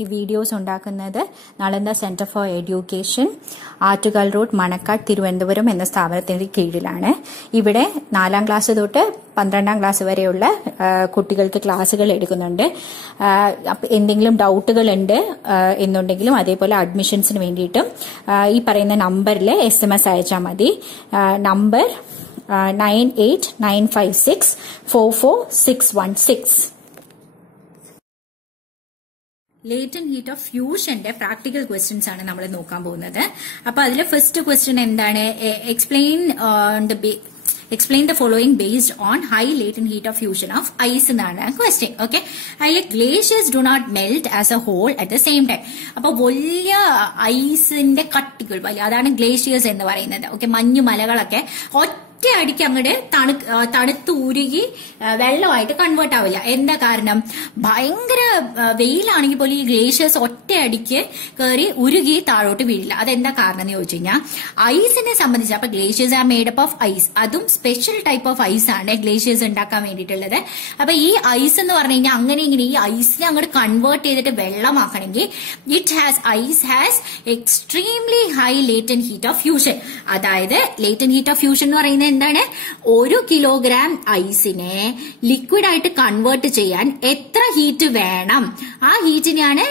ഈ വീഡിയോസ് ഉണ്ടാക്കുന്നത് Nalanda centre for education, Attukal road, Manacaud, Thiruvananthapuram എന്ന സ്ഥാപനത്തിന്റെ കീഴിലാണ്. ഇവിടെ 4ാം ക്ലാസ് തൊട്ട് 12ാം ക്ലാസ് വരെയുള്ള കുട്ടികൾക്ക് ക്ലാസ്സുകൾ എടുക്കുന്നുണ്ട്. എന്തെങ്കിലും ഡൗട്ടുകൾ ഉണ്ട് എന്നുണ്ടെങ്കിലും അതേപോലെ അഡ്മിഷൻസിന് വേണ്ടിയിട്ടും ഈ പറയുന്ന നമ്പറിൽ SMS അയച്ചാൽ മതി. നമ്പർ 9895644616. ലേറ്റന്റ് ഹീറ്റ് ഓഫ് ഫ്യൂഷന്റെ പ്രാക്ടിക്കൽ ക്വസ്റ്റ്യൻസ് ആണ് നമ്മൾ നോക്കാൻ പോകുന്നത്. അപ്പൊ അതിലെ ഫസ്റ്റ് ക്വസ്റ്റ്യൻ എന്താണ്? Explain the following based on high latent heat of fusion of ice എന്നാണ് ക്വസ്റ്റ്യൻ. ഓക്കെ, അതിൽ glaciers do not melt as a whole at the same time. അപ്പൊ വലിയ ഐസിന്റെ കട്ടികൾ, അതാണ് ഗ്ലേഷ്യേഴ്സ് എന്ന് പറയുന്നത്. ഓക്കെ, മഞ്ഞുമലകളൊക്കെ ഒറ്റയടിക്ക് അങ്ങോട്ട് തണുത്ത് ഉരുകി വെള്ളമായിട്ട് കൺവേർട്ട് ആവില്ല. എന്താ കാരണം? ഭയങ്കര വെയിലാണെങ്കിൽ പോലും ഈ ഗ്ലേഷ്യേഴ്സ് ഒറ്റയടിക്ക് കയറി ഉരുകി താഴോട്ട് വീഴില്ല. അതെന്താ കാരണം എന്ന് ചോദിച്ചു കഴിഞ്ഞാൽ, ഐസിനെ സംബന്ധിച്ച് അപ്പൊ glaciers are made up of ice, അതും സ്പെഷ്യൽ ടൈപ്പ് ഓഫ് ഐസ് ആണ് ഗ്ലേഷ്യേഴ്സ് ഉണ്ടാക്കാൻ വേണ്ടിയിട്ടുള്ളത്. അപ്പൊ ഈ ഐസ് എന്ന് പറഞ്ഞു കഴിഞ്ഞാൽ അങ്ങനെ ഇങ്ങനെ ഈ ഐസിനെ അങ്ങോട്ട് കൺവേർട്ട് ചെയ്തിട്ട് വെള്ളമാക്കണമെങ്കിൽ ice has extremely high latent heat of fusion. അതായത് ലേറ്റന്റ് ഹീറ്റ് ഓഫ് ഫ്യൂഷൻ എന്ന് പറയുന്നത് എന്താണ്? 1 കിലോഗ്രാം ഐസിനെ ലിക്വിഡ് ആയിട്ട് കൺവേർട്ട് ചെയ്യാൻ എത്ര ഹീറ്റ് വേണം, ആ ഹീറ്റിനെയാണ്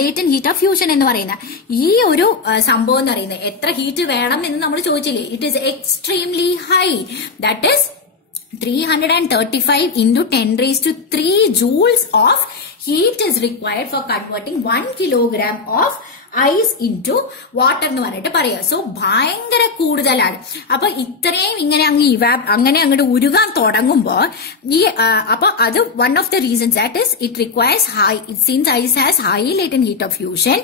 ലേറ്റന്റ് ഹീറ്റ് ഓഫ് ഫ്യൂഷൻ എന്ന് പറയുന്നത്. ഈ ഒരു സംഭവം എന്ന് പറയുന്നത് എത്ര ഹീറ്റ് വേണം എന്ന് നമ്മൾ ചോദിച്ചില്ലേ, it is extremely high. That is 335 into 10⁻³ joules of heat is required for converting 1 kilogram of ice into water എന്ന് പറഞ്ഞിട്ട് പറയാം. സോ ഭയങ്കര കൂടുതലാണ്. അപ്പൊ ഇത്രയും ഇങ്ങനെ അങ്ങനെ അങ്ങോട്ട് ഉരുകാൻ തുടങ്ങുമ്പോ അപ്പൊ അത് one of the reasons that is it requires high, since ice has high latent heat of fusion,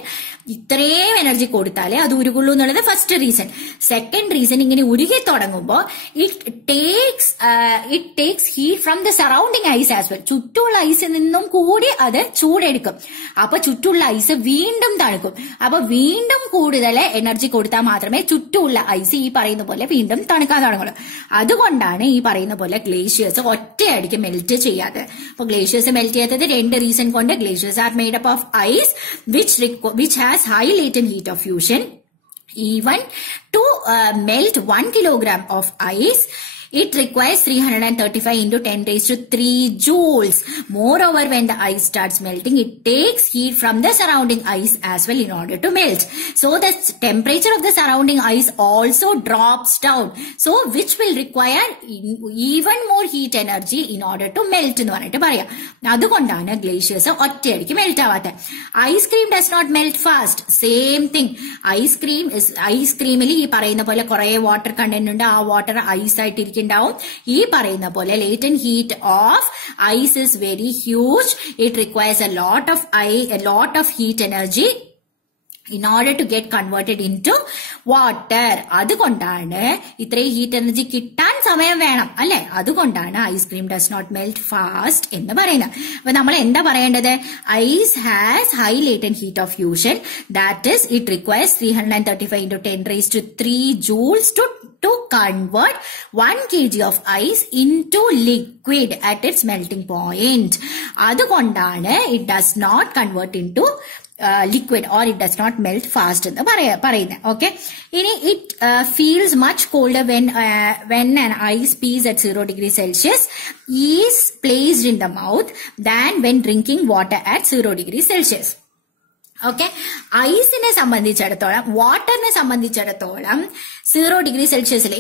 ഇത്രയും എനർജി കൊടുത്താലേ അത് ഉരുകുള്ളൂ എന്നുള്ളത് ഫസ്റ്റ് റീസൺ. സെക്കൻഡ് റീസൺ, ഇങ്ങനെ ഉരുകി തുടങ്ങുമ്പോ it takes heat from the surrounding ice as well. ചുറ്റുമുള്ള ഐസിൽ നിന്നും കൂടി അത് ചൂടെടുക്കും. അപ്പൊ ചുറ്റുമുള്ള ഐസ് വീണ്ടും തണുക്കും. അപ്പൊ വീണ്ടും കൂടുതൽ എനർജി കൊടുത്താൽ മാത്രമേ ചുറ്റുമുള്ള ഐസ് ഈ പറയുന്ന പോലെ വീണ്ടും തണുക്കാൻ തുടങ്ങുള്ളൂ. അതുകൊണ്ടാണ് ഈ പറയുന്ന പോലെ ഗ്ലേഷ്യേഴ്സ് ഒറ്റയടിക്ക് മെൽറ്റ് ചെയ്യാത്തത്. അപ്പൊ ഗ്ലേഷ്യേഴ്സ് മെൽറ്റ് ചെയ്യാത്തത് 2 റീസൺ കൊണ്ട്. Glaciers are made up of ice which has high latent heat of fusion. Even to melt 1 kilogram of ice, it requires 335 into 10⁻³ joules. Moreover, when the ice starts melting, it takes heat from the surrounding ice as well in order to melt. So the temperature of the surrounding ice also drops down. So which will require even more heat energy in order to melt എന്ന് പറഞ്ഞിട്ട് പറയാം. അതുകൊണ്ടാണ് glaciers ഒറ്റയടിക്ക് melt ആവാത്തത്. Ice cream does not melt fast. Same thing. ഐസ്ക്രീമിൽ ഈ പറയുന്ന പോലെ കുറെ വാട്ടർ കണ്ടന്റ് ഉണ്ട്. ആ വാട്ടർ ഐസ് ആയിട്ടിരിക്കും ഉണ്ടാവും. ഈ പറയുന്ന പോലെ latent heat of ice is very huge. It requires a lot of heat energy in order to get converted into water. അതുകൊണ്ടാണ് ഇത്രയും ഹീറ്റ് എനർജി കിട്ടാൻ സമയം വേണം അല്ലെ. അതുകൊണ്ടാണ് ice cream does not melt fast എന്ന് പറയുന്നത്. അപ്പൊ നമ്മൾ എന്താ പറയേണ്ടത്? Ice has high latent heat of fusion. That is it requires 335 into 10⁻³ joules to convert 1 kg of ice into liquid at its melting point. അതുകൊണ്ടാണ് it does not convert into liquid or it does not melt fast എന്ന് പറയുന്നത്. Okay, ഇനി it feels much colder when an ice piece at 0°C is placed in the mouth than when drinking water at 0°C. Okay, ഐസിനെ സംബന്ധിച്ചിടത്തോളം വാട്ടറിനെ സംബന്ധിച്ചിടത്തോളം 0°C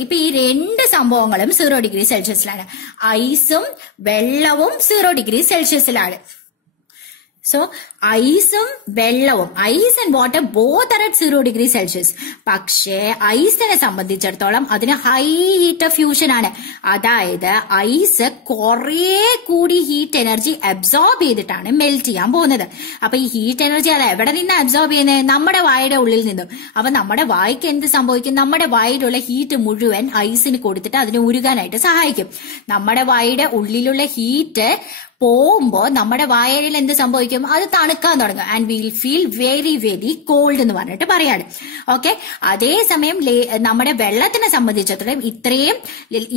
ഇപ്പൊ ഈ 2 സംഭവങ്ങളും 0°C. ഐസും വെള്ളവും 0°C. So, ഐസും വെള്ളവും, ice and water both are at 0°C. പക്ഷേ ഐസിനെ സംബന്ധിച്ചിടത്തോളം അതിന് ഹൈ ഹീറ്റ് ഓഫ് ഫ്യൂഷൻ ആണ്. അതായത് ഐസ് കുറെ കൂടി ഹീറ്റ് എനർജി അബ്സോർബ് ചെയ്തിട്ടാണ് മെൽറ്റ് ചെയ്യാൻ പോകുന്നത്. അപ്പൊ ഈ ഹീറ്റ് എനർജി അത് എവിടെ നിന്ന് അബ്സോർബ് ചെയ്യുന്നത്? നമ്മുടെ വായുടെ ഉള്ളിൽ നിന്നും. അപ്പൊ നമ്മുടെ വായ്ക്ക് എന്ത് സംഭവിക്കും? നമ്മുടെ വായിലുള്ള ഹീറ്റ് മുഴുവൻ ഐസിന് കൊടുത്തിട്ട് അതിനെ ഉരുകാനായിട്ട് സഹായിക്കും. നമ്മുടെ വായുടെ ഉള്ളിലുള്ള ഹീറ്റ് പോകുമ്പോൾ നമ്മുടെ വയറിൽ എന്ത് സംഭവിക്കും? അത് തണുക്കാൻ തുടങ്ങും. And will feel very very called എന്ന് പറഞ്ഞിട്ട് പറയാണ്. ഓക്കെ, അതേസമയം നമ്മുടെ വെള്ളത്തിനെ സംബന്ധിച്ചിടത്തോളം ഇത്രയും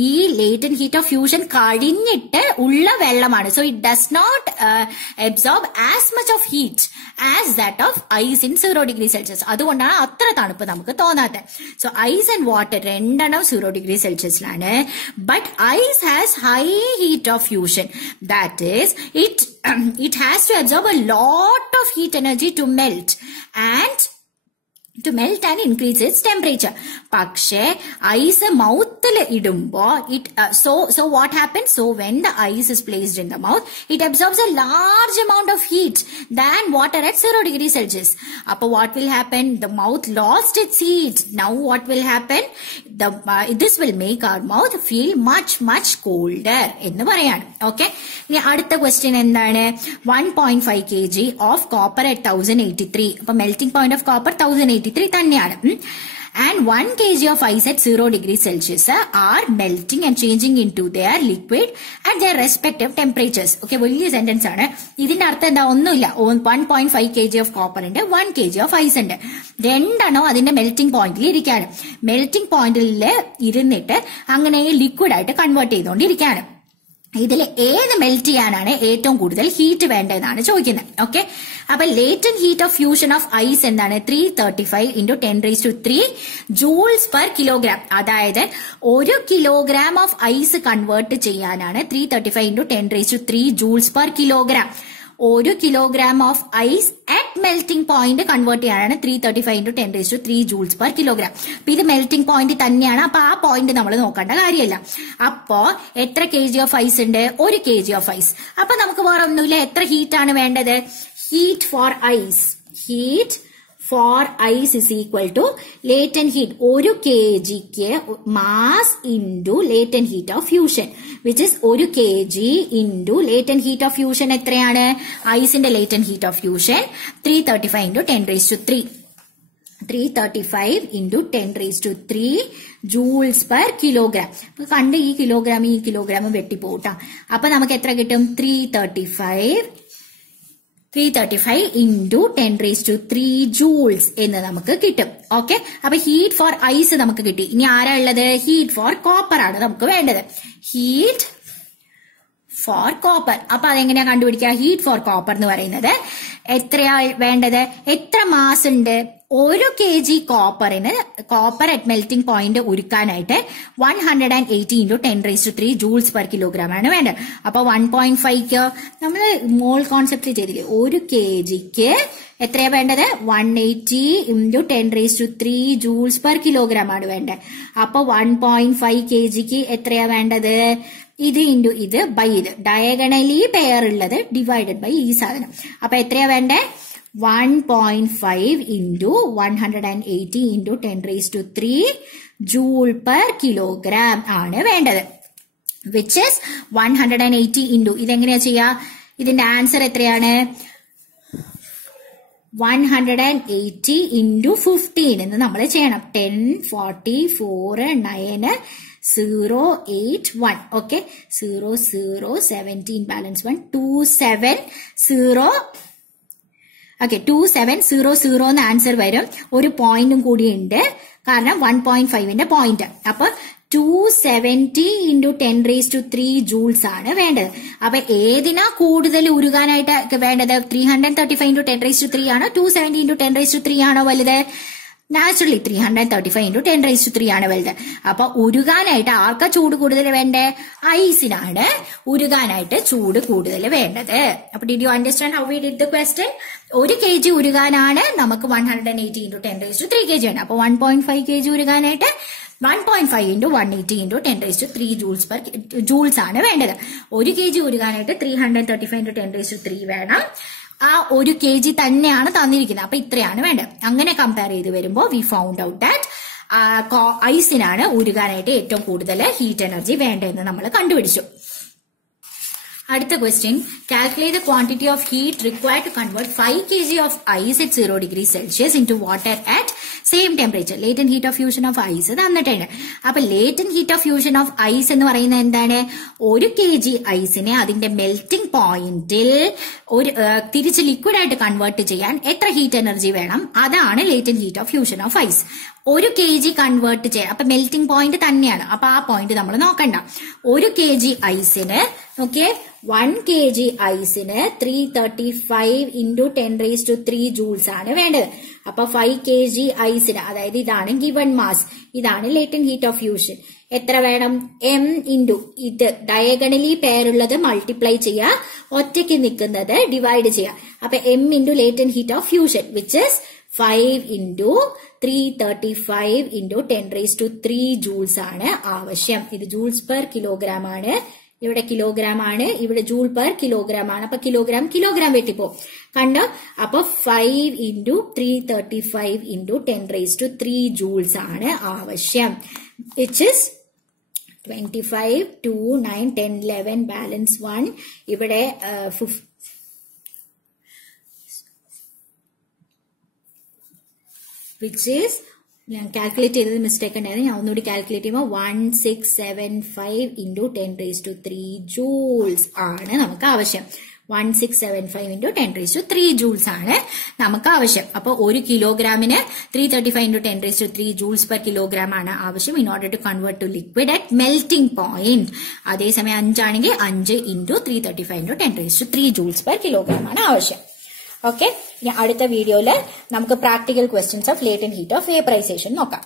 ഈ ലേറ്റന്റ് ഹീറ്റ് ഓഫ് ഫ്യൂഷൻ കഴിഞ്ഞിട്ട് ഉള്ള വെള്ളമാണ്. So it does not absorb as much of heat as that of ice in 0°C. അതുകൊണ്ടാണ് അത്ര തണുപ്പ് നമുക്ക് തോന്നാത്തത്. സോ ഐസ് ആൻഡ് വാട്ടർ രണ്ടെണ്ണം 0°C. But ice has high heat of fusion. That is it has to absorb a lot of heat energy to melt and increase its temperature. പക്ഷേ ice മൗത്തിൽ ഇടുമ്പോ so what happens? So when the ice is placed in the mouth, it absorbs a large amount of heat than water at 0°C. Appo what will happen? The mouth lost its heat. Now what will happen? This will make our mouth feel much colder എന്ന് പറയാണ്. Okay, ഇനി അടുത്ത question എന്താണ്? 1.5 kg of copper at 1083. അപ്പൊ melting point of copper 1083 തന്നെയാണ്. And 1 kg of ice at 0°C are melting and changing into their liquid at their respective temperatures. Okay, വലിയ sentence ആണ്. ഇതിന്റെ അർത്ഥം എന്താ? ഒന്നുമില്ല. 1.5 kg of copper ഉണ്ട്, 1 kg of ice ഉണ്ട്. രണ്ടെണ്ണം അതിന്റെ മെൽറ്റിംഗ് പോയിന്റിൽ ഇരിക്കുകയാണ്. മെൽറ്റിംഗ് പോയിന്റിൽ ഇരുന്നിട്ട് അങ്ങനെ ലിക്വിഡ് ആയിട്ട് കൺവേർട്ട് ചെയ്തുകൊണ്ടിരിക്കുകയാണ്. ഇതിൽ ഏത് മെൽറ്റ് ചെയ്യാനാണ് ഏറ്റവും കൂടുതൽ ഹീറ്റ് വേണ്ടതെന്നാണ് ചോദിക്കുന്നത്. ഓക്കെ, അപ്പൊ latent heat of fusion of ice എന്താണ്? 335 × 10³ ജൂൾസ് പെർ കിലോഗ്രാം. അതായത് 1 കിലോഗ്രാം ഓഫ് ഐസ് കൺവേർട്ട് ചെയ്യാനാണ് 335 × 10³ joules per kilogram. 1 kilogram of ice at melting point convert ചെയ്യാനാണ് 335 × 10³ ജൂൾസ് പെർ കിലോഗ്രാം. അപ്പൊ ഇത് മെൽറ്റിംഗ് പോയിന്റ് തന്നെയാണ്. അപ്പൊ ആ പോയിന്റ് നമ്മൾ നോക്കേണ്ട കാര്യമില്ല. അപ്പോ എത്ര kg ഓഫ് ഐസ് ഉണ്ട്? 1 kg ഓഫ് ഐസ്. അപ്പൊ നമുക്ക് വേറെ ഒന്നുമില്ല. എത്ര ഹീറ്റ് ആണ് വേണ്ടത്? Heat for ice. Heat for ice is equal to latent heat. 1 kg mass into latent heat of fusion, which is 1 kg into latent heat of fusion എത്രയാണ്? ഐസിന്റെ latent heat of fusion 335 × 10³ 335 × 10³ joules per kilogram. കണ്ട് ഈ കിലോഗ്രാമും വെട്ടിപ്പോട്ടാ. അപ്പൊ നമുക്ക് എത്ര കിട്ടും? 335 × 10³ joules എന്ന് നമുക്ക് കിട്ടും. ഓക്കെ, അപ്പൊ ഹീറ്റ് ഫോർ ഐസ് നമുക്ക് കിട്ടി. ഇനി ആരാ ഉള്ളത്? ഹീറ്റ് ഫോർ കോപ്പർ ആണ് നമുക്ക് വേണ്ടത്. Heat for copper. അപ്പൊ അതെങ്ങനെയാ കണ്ടുപിടിക്കുക? ഹീറ്റ് ഫോർ കോപ്പർ എന്ന് പറയുന്നത് എത്രയാ വേണ്ടത്? എത്ര മാസ് ഉണ്ട്? 1 kg കോപ്പറിന് കോപ്പർ അറ്റ് മെൽറ്റിംഗ് പോയിന്റ് ഉരുക്കാനായിട്ട് 180 × 10³ ജൂൾസ് പെർ കിലോഗ്രാം ആണ് വേണ്ടത്. അപ്പൊ 1.5 നമ്മള് മോൾ കോൺസെപ്റ്റ് ചെയ്തില്ലേ? 1 kgക്ക് എത്രയാ വേണ്ടത്? 180 × 10³ ജൂൾസ് പെർ കിലോഗ്രാം ആണ് വേണ്ടത്. അപ്പൊ 1.5 kgക്ക് എത്രയാ വേണ്ടത്? ഇത് ഇൻറ്റു ഇത് ബൈ ഇത്, ഡയഗണലി പെയർ ഉള്ളത് ഡിവൈഡഡ് ബൈ ഈ സാധനം. അപ്പൊ എത്രയാ വേണ്ടേ? 1.5 × 180 × 10³ ജൂൾ പെർ കിലോഗ്രാം ആണ് വേണ്ടത്. വിച്ച് ഇസ് 180 ഇൻറ്റു ഇതെങ്ങനെയാ ചെയ്യാ? ഇതിന്റെ ആൻസർ എത്രയാണ്? 180 × 15 എന്ന് നമ്മൾ ചെയ്യണം. 10, 40, 4, 9, 0, 8, 1. Okay, 0, 0, 17 balance 1, 2, 7, 0. ഓക്കെ, 2700 എന്ന് ആൻസർ വരും. ഒരു പോയിന്റും കൂടി ഉണ്ട്, കാരണം 1.5ന്റെ പോയിന്റ്. അപ്പൊ 270 × 10³ ജൂൾസ് ആണ് വേണ്ടത്. അപ്പൊ ഏതിനാ കൂടുതൽ ഉരുകാനായിട്ട് വേണ്ടത്? 335 × 10³ ആണോ 270 × 10³ ആണോ വലുത്? നാച്ചുറലി 335 × 10³ ആണ് വലുത്. അപ്പൊ ഉരുകാനായിട്ട് ആർക്കാ ചൂട് കൂടുതൽ വേണ്ടേ? ഐസിനാണ് ഉരുകാനായിട്ട് ചൂട് കൂടുതൽ വേണ്ടത്. അപ്പൊ did you understand how we did the question? 1 kg ഉരുകാനാണ് നമുക്ക് 180 × 10³ kg വേണം. അപ്പൊ 1.5 kg ഉരുകാനായിട്ട് 1.5 × 180 × 10³ ജൂൾസ് ആണ് വേണ്ടത്. 1 kg ഉരുകാനായിട്ട് 335 × 10³ വേണം. ആ 1 kg തന്നെയാണ് തന്നിരിക്കുന്നത്. അപ്പൊ ഇത്രയാണ് വേണ്ടത്. അങ്ങനെ കമ്പയർ ചെയ്ത് വരുമ്പോൾ വി ഫൗണ്ട് ഔട്ട് ദാറ്റ് ഐസിനാണ് ഉരുകാനായിട്ട് ഏറ്റവും കൂടുതൽ ഹീറ്റ് എനർജി വേണ്ടതെന്ന് നമ്മൾ കണ്ടുപിടിച്ചു. അടുത്ത question, calculate the quantity of heat required to convert 5 kg of ice at 0 degrees Celsius into water at same temperature. Latent heat of fusion of ice തന്നിട്ടുണ്ട്. അപ്പൊ latent heat of fusion of ice എന്ന് പറയുന്നത് എന്താണ്? 1 kg ഐസിനെ അതിന്റെ melting പോയിന്റിൽ ഒരു തിരിച്ച് liquid ആയിട്ട് കൺവേർട്ട് ചെയ്യാൻ എത്ര ഹീറ്റ് എനർജി വേണം? അതാണ് latent heat of fusion of ice. 1 kg convert ചെയ്യാൻ, അപ്പൊ മെൽറ്റിംഗ് പോയിന്റ് തന്നെയാണ്. അപ്പൊ ആ പോയിന്റ് നമ്മൾ നോക്കണ്ട. 1 kg ഐസിന് നോക്കിയേ, 1 kg ഐസിന് 335 into 10⁻³ ജൂൾസ് ആണ് വേണ്ടത്. അപ്പൊ 5 kg ഐസിന്, അതായത് ഇതാണ് ഗിവൺ മാസ്, ഇതാണ് ലേറ്റന്റ് ഹീറ്റ് ഓഫ് ഫ്യൂഷൻ. എത്ര വേണം? m ഇൻറ്റു ഇത് ഡയഗണലി പേരുള്ളത് മൾട്ടിപ്ലൈ ചെയ്യുക, ഒറ്റയ്ക്ക് നിൽക്കുന്നത് ഡിവൈഡ് ചെയ്യുക. അപ്പൊ m into latent heat of fusion which is 5 into 335 into 10⁻³ joules ആണ് ആവശ്യം. ഇത് ജൂൾസ് പെർ കിലോഗ്രാം ആണ്, ഇവിടെ കിലോഗ്രാം ആണ്, ഇവിടെ ജൂൾ പെർ കിലോഗ്രാം ആണ്. അപ്പൊ കിലോഗ്രാം വെട്ടിപ്പോ കണ്ടോ? അപ്പൊ 5 into 335 into 10⁻³ ജൂൾസ് ആണ് ആവശ്യം, വിച്ച് ഇസ് 25, 2, 9, 10, 11 ബാലൻസ് 1. ഇവിടെ which is ഞാൻ കാൽക്കുലേറ്റ് ചെയ്തത് മിസ്റ്റേക്ക് ഉണ്ടായിരുന്നു. ഞാൻ ഒന്നുകൂടി കാൽക്കുലേറ്റ് ചെയ്യുമ്പോൾ 1675 into 10⁻³ ജൂൾസ് ആണ് നമുക്ക് ആവശ്യം. 1675 into 10⁻³ ജൂൾസ് ആണ് നമുക്ക് ആവശ്യം. അപ്പൊ 1 കിലോഗ്രാമിന് 335 into 10⁻³ ജൂൾസ് പെർ കിലോഗ്രാം ആണ് ആവശ്യം in order to convert to liquid at melting point. അതേസമയം 5 ആണെങ്കിൽ 5 into 335 into 10⁻³ joules per kilogram ആണ് ആവശ്യം. ഓക്കെ, ഇനി അടുത്ത വീഡിയോയില് നമുക്ക് practical questions of latent heat of vaporisation നോക്കാം.